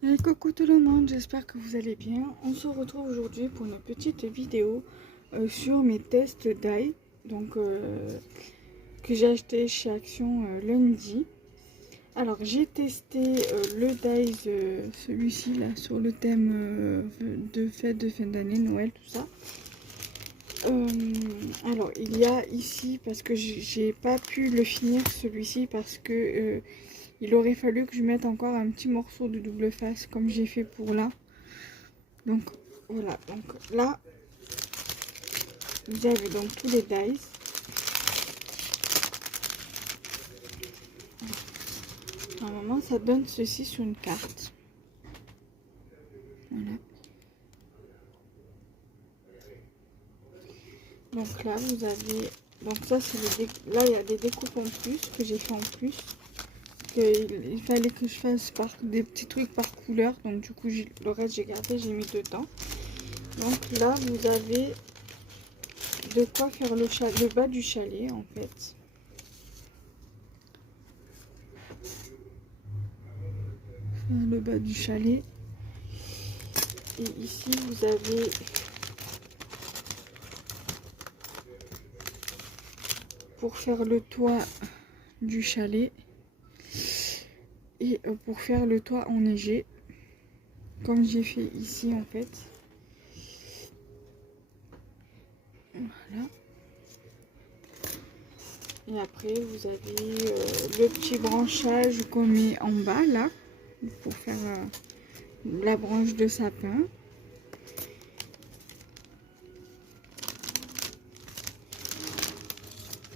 Coucou tout le monde, j'espère que vous allez bien. On se retrouve aujourd'hui pour une petite vidéo sur mes tests d'ail, que j'ai acheté chez Action lundi. Alors j'ai testé le d'ail, celui-ci là, sur le thème de fête de fin d'année, Noël, tout ça. Alors il y a ici, parce que j'ai pas pu le finir celui-ci parce que il aurait fallu que je mette encore un petit morceau de double face comme j'ai fait pour là. Donc voilà, donc là vous avez donc tous les dies. Normalement ça donne ceci sur une carte. Voilà. Donc là vous avez, donc ça c'est là il y a des découpes en plus que j'ai fait en plus. Il fallait que je fasse des petits trucs par couleur, donc du coup le reste j'ai gardé, j'ai mis dedans. Donc là vous avez de quoi faire le bas du chalet en fait. Le bas du chalet. Et ici vous avez pour faire le toit du chalet et pour faire le toit enneigé comme j'ai fait ici en fait. Voilà. Et après vous avez le petit branchage qu'on met en bas là pour faire la branche de sapin.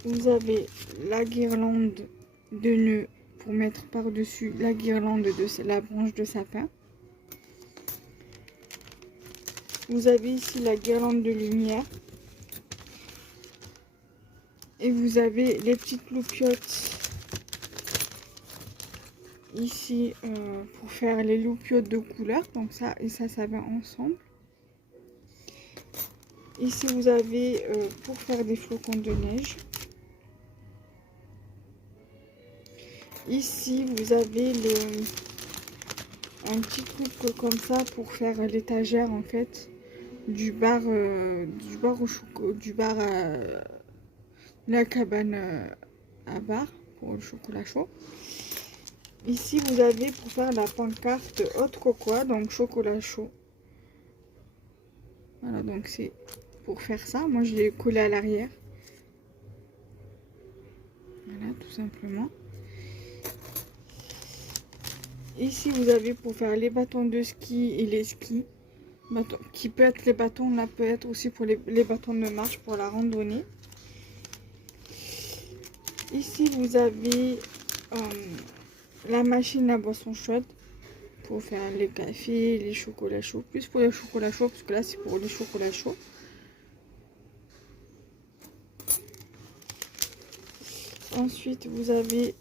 Vous avez la guirlande de nœuds pour mettre par dessus la guirlande de la branche de sapin. Vous avez ici la guirlande de lumière. Et vous avez les petites loupiottes ici pour faire les loupiottes de couleur. Donc ça et ça va ensemble. Ici vous avez pour faire des flocons de neige. Ici vous avez un petit truc comme ça pour faire l'étagère en fait du bar au chocolat, du bar à la cabane à bar pour le chocolat chaud. Ici vous avez pour faire la pancarte haute cocoa, donc chocolat chaud. Voilà, donc c'est pour faire ça. Moi je l'ai collé à l'arrière. Voilà, tout simplement. Ici vous avez pour faire les bâtons de ski et les skis. Qui peut être les bâtons, là peut être aussi pour les bâtons de marche pour la randonnée. Ici vous avez la machine à boisson chaude pour faire les cafés, les chocolats chauds. Plus pour les chocolats chauds parce que là c'est pour les chocolats chauds. Ensuite vous avez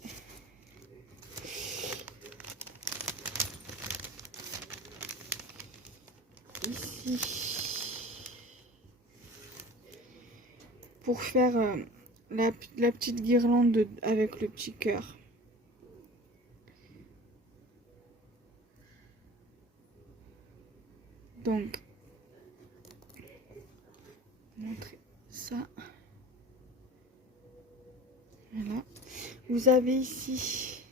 ici pour faire la petite guirlande avec le petit cœur. Donc, montrer ça. Voilà. Vous avez ici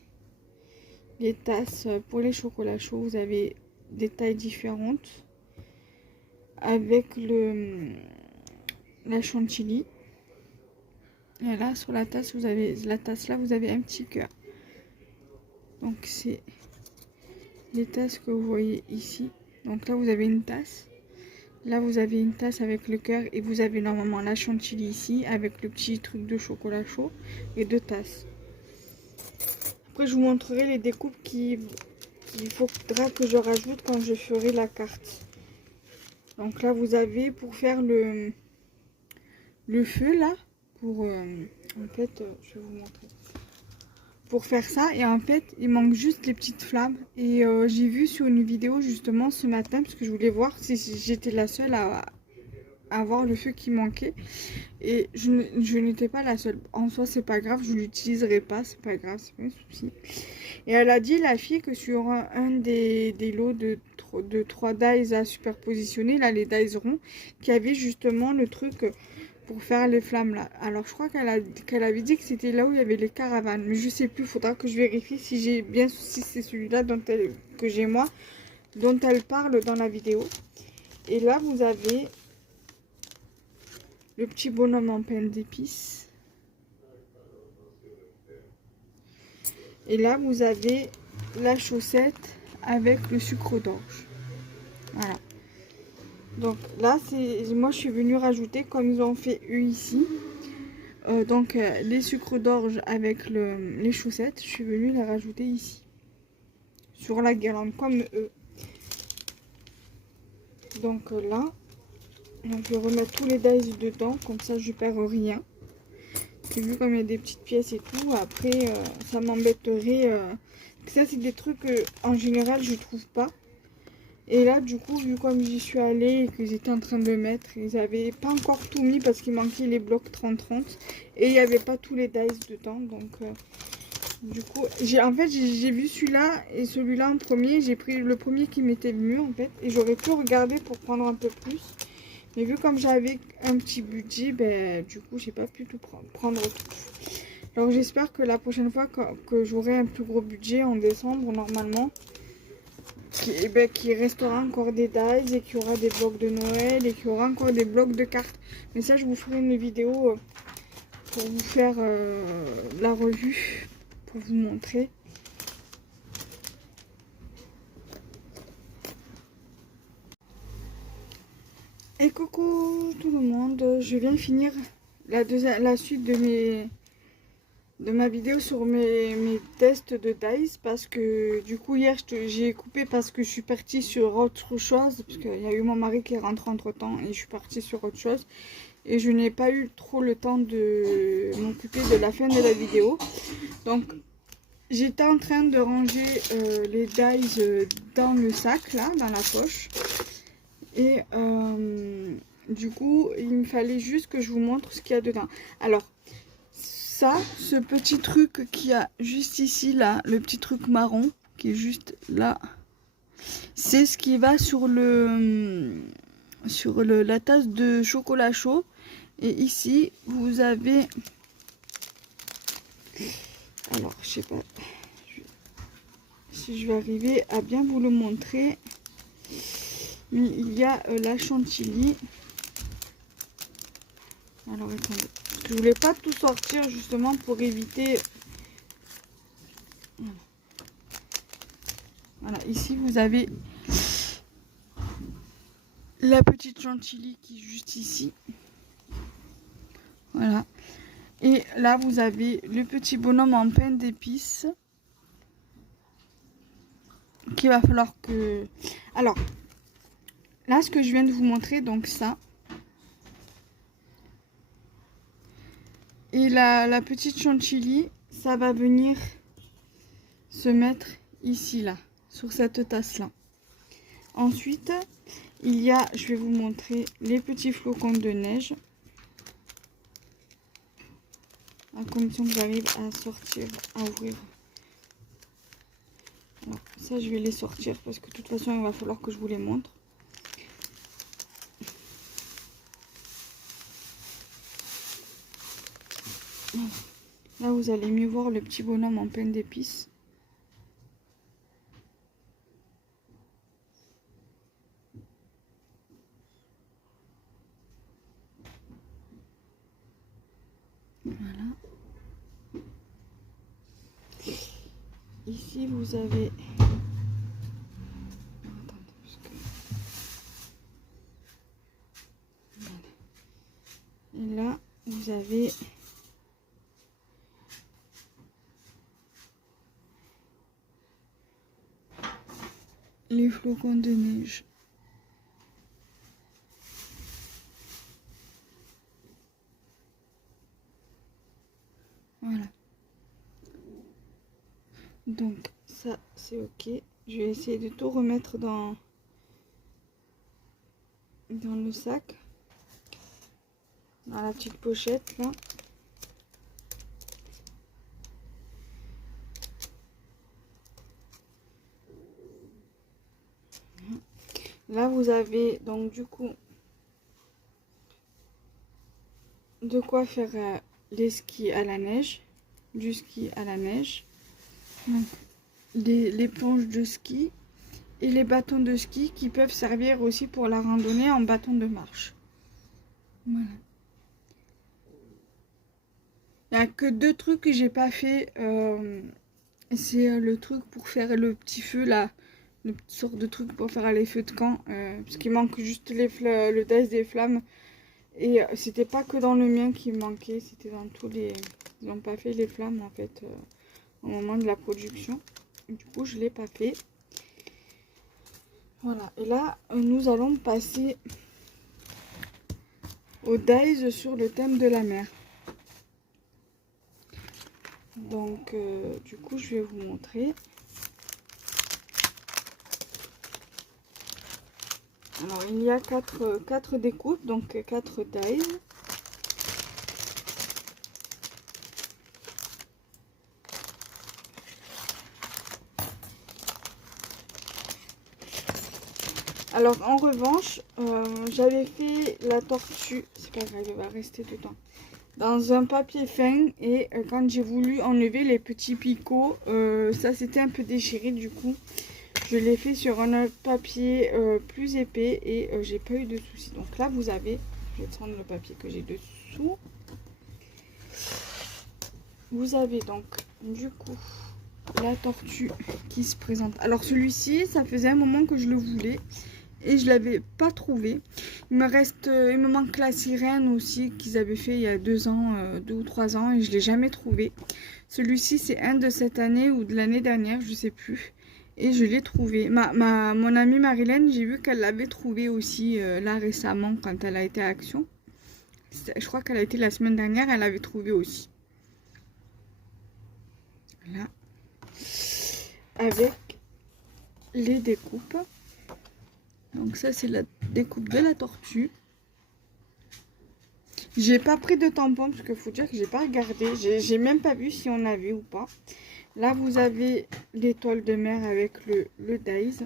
les tasses pour les chocolats chauds. Vous avez des tailles différentes avec la chantilly. Et là, sur la tasse, vous avez un petit cœur. Donc, c'est les tasses que vous voyez ici. Donc là, vous avez une tasse. Là, vous avez une tasse avec le cœur. Et vous avez normalement la chantilly ici avec le petit truc de chocolat chaud. Et 2 tasses. Après, je vous montrerai les découpes qu'il faudra que je rajoute quand je ferai la carte. Donc là, vous avez pour faire le feu là. En fait, je vais vous montrer. Pour faire ça, et en fait il manque juste les petites flammes. Et j'ai vu sur une vidéo justement ce matin, parce que je voulais voir si j'étais la seule à avoir le feu qui manquait. Et je n'étais pas la seule. En soi, c'est pas grave, je l'utiliserai pas, c'est pas grave, c'est pas un souci. Et elle a dit, la fille, que sur un des lots de 3 dies à superpositionner, là, les dies ronds, qu'il y avait justement le truc pour faire les flammes là. Alors je crois qu'elle avait dit que c'était là où il y avait les caravanes, mais je sais plus, faudra que je vérifie si j'ai bien, si c'est celui-là que j'ai moi, dont elle parle dans la vidéo. Et là vous avez le petit bonhomme en pain d'épices. Et là vous avez la chaussette avec le sucre d'orge. Voilà. Donc là, moi je suis venue rajouter, comme ils ont fait eux ici, les sucres d'orge avec les chaussettes, je suis venue les rajouter ici, sur la guirlande, comme eux. Donc là, donc, je vais remettre tous les dies dedans, comme ça je perds rien. Et vu comme il y a des petites pièces et tout, après ça m'embêterait. Ça c'est des trucs que en général je trouve pas. Et là, du coup, vu comme j'y suis allée et qu'ils étaient en train de mettre, ils avaient pas encore tout mis parce qu'il manquait les blocs 30-30 et il n'y avait pas tous les dice dedans. Donc, du coup, j'ai vu celui-là et celui-là en premier. J'ai pris le premier qui m'était venu en fait et j'aurais pu regarder pour prendre un peu plus. Mais vu comme j'avais un petit budget, ben, du coup, j'ai pas pu tout prendre tout. Alors, j'espère que la prochaine fois que j'aurai un plus gros budget en décembre, normalement, qu'il restera encore des dies et qu'il y aura des blocs de Noël et qu'il y aura encore des blocs de cartes. Mais ça, je vous ferai une vidéo pour vous faire la revue, pour vous montrer. Et coucou tout le monde, je viens de finir la suite de ma vidéo sur mes tests de dice parce que du coup hier j'ai coupé parce que je suis partie sur autre chose parce qu'il y a eu mon mari qui est rentré entre temps et je suis partie sur autre chose et je n'ai pas eu trop le temps de m'occuper de la fin de la vidéo. Donc j'étais en train de ranger les dice dans le sac là, dans la poche, et du coup il me fallait juste que je vous montre ce qu'il y a dedans. Alors ce petit truc qu'il y a juste ici, là, le petit truc marron qui est juste là, c'est ce qui va sur la tasse de chocolat chaud. Et ici, vous avez, alors je sais pas si je vais arriver à bien vous le montrer, mais il y a la chantilly. Alors attendez, je voulais pas tout sortir justement pour éviter. Voilà, ici vous avez la petite chantilly qui est juste ici. Voilà. Et là vous avez le petit bonhomme en pain d'épices qu'il va falloir que... Alors, là ce que je viens de vous montrer, donc ça. Et la petite chantilly, ça va venir se mettre ici, là, sur cette tasse-là. Ensuite, il y a, je vais vous montrer les petits flocons de neige. À condition que j'arrive à sortir, à ouvrir. Alors, ça, je vais les sortir parce que de toute façon, il va falloir que je vous les montre. Là, vous allez mieux voir le petit bonhomme en pain d'épices. Voilà. Ici, vous avez... Attendez, parce que... Voilà. Et là, vous avez... les flocons de neige. Voilà. Donc ça c'est ok. Je vais essayer de tout remettre dans le sac. dans la petite pochette là. Là vous avez donc du coup de quoi faire les skis à la neige, du ski à la neige, donc les planches de ski et les bâtons de ski qui peuvent servir aussi pour la randonnée en bâton de marche. Voilà. Il n'y a que deux trucs que j'ai pas fait. C'est le truc pour faire le petit feu là, une sorte de truc pour faire les feux de camp, parce qu'il manque juste le dice des flammes. Et c'était pas que dans le mien qui manquait, c'était dans tous les... Ils n'ont pas fait les flammes en fait au moment de la production. Du coup je l'ai pas fait. Voilà, et là nous allons passer au dice sur le thème de la mer. Donc du coup je vais vous montrer. Alors il y a 4 découpes, donc 4 dies. Alors en revanche, j'avais fait la tortue, c'est pas grave, elle va rester dedans, dans un papier fin, et quand j'ai voulu enlever les petits picots, ça s'était un peu déchiré, du coup je l'ai fait sur un autre papier plus épais et j'ai pas eu de soucis. Donc là vous avez, je vais prendre le papier que j'ai dessous, vous avez donc du coup la tortue qui se présente. Alors celui-ci, ça faisait un moment que je le voulais et je l'avais pas trouvé. Il me manque la sirène aussi qu'ils avaient fait il y a 2 ans, 2 ou 3 ans, et je l'ai jamais trouvé. Celui-ci c'est un de cette année ou de l'année dernière, je sais plus, et je l'ai trouvé. Mon amie Marilyn, j'ai vu qu'elle l'avait trouvé aussi là récemment quand elle a été à Action. Je crois qu'elle a été la semaine dernière, elle l'avait trouvé aussi. Là, avec les découpes. Donc ça c'est la découpe de la tortue. J'ai pas pris de tampon parce qu'il faut dire que j'ai pas regardé, j'ai même pas vu si on avait ou pas. Là vous avez l'étoile de mer avec le dice.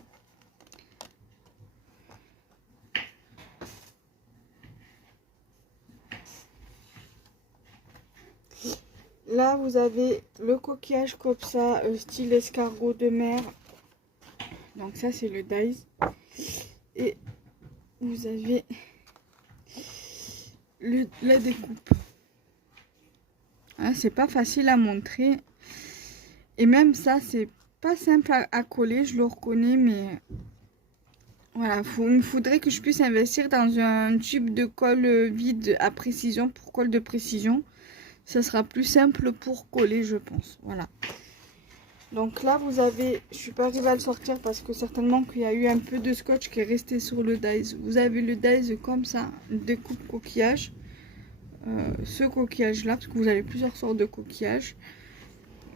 Là vous avez le coquillage comme ça, style escargot de mer. Donc ça c'est le dice. Et vous avez la découpe. Ah, c'est pas facile à montrer. Et même ça, c'est pas simple à coller, je le reconnais, mais voilà, il me faudrait que je puisse investir dans un tube de colle vide à précision, pour colle de précision. Ça sera plus simple pour coller, je pense. Voilà. Donc là, vous avez, je suis pas arrivée à le sortir parce que certainement qu'il y a eu un peu de scotch qui est resté sur le dice. Vous avez le dice comme ça, découpe coquillage. Ce coquillage là, parce que vous avez plusieurs sortes de coquillages,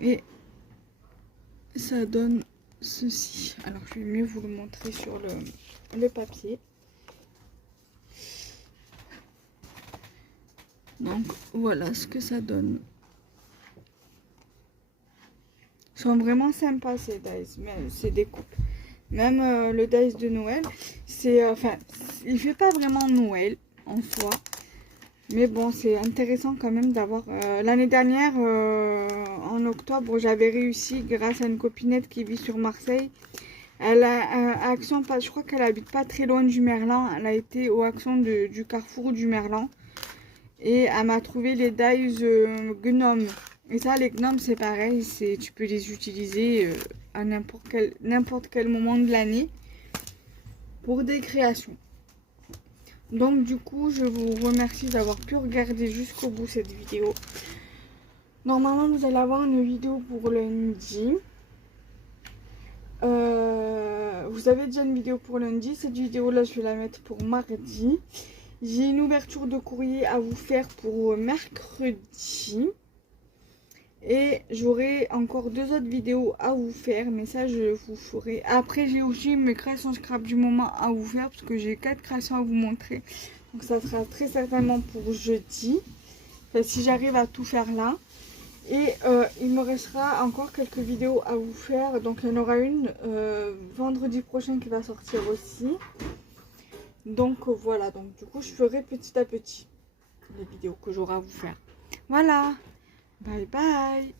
et ça donne ceci. Alors je vais mieux vous le montrer sur le papier. Donc voilà ce que ça donne. Ils sont vraiment sympas ces dice, mais ces découpes. Même le dice de Noël, c'est enfin, il fait pas vraiment Noël en soi. Mais bon, c'est intéressant quand même d'avoir... L'année dernière, en octobre, j'avais réussi, grâce à une copinette qui vit sur Marseille. Elle a Action, je crois qu'elle habite pas très loin du Merlan. Elle a été au Action du Carrefour du Merlan. Et elle m'a trouvé les dies gnomes. Et ça, les gnomes, c'est pareil. Tu peux les utiliser à n'importe quel moment de l'année pour des créations. Donc du coup, je vous remercie d'avoir pu regarder jusqu'au bout cette vidéo. Normalement, vous allez avoir une vidéo pour lundi. Vous avez déjà une vidéo pour lundi. Cette vidéo-là, je vais la mettre pour mardi. J'ai une ouverture de courrier à vous faire pour mercredi. Et j'aurai encore 2 autres vidéos à vous faire, mais ça je vous ferai. Après j'ai aussi mes créations scrap du moment à vous faire, parce que j'ai 4 créations à vous montrer. Donc ça sera très certainement pour jeudi. Enfin, si j'arrive à tout faire là. Et il me restera encore quelques vidéos à vous faire. Donc il y en aura une vendredi prochain qui va sortir aussi. Donc voilà, donc du coup je ferai petit à petit les vidéos que j'aurai à vous faire. Voilà, bye bye.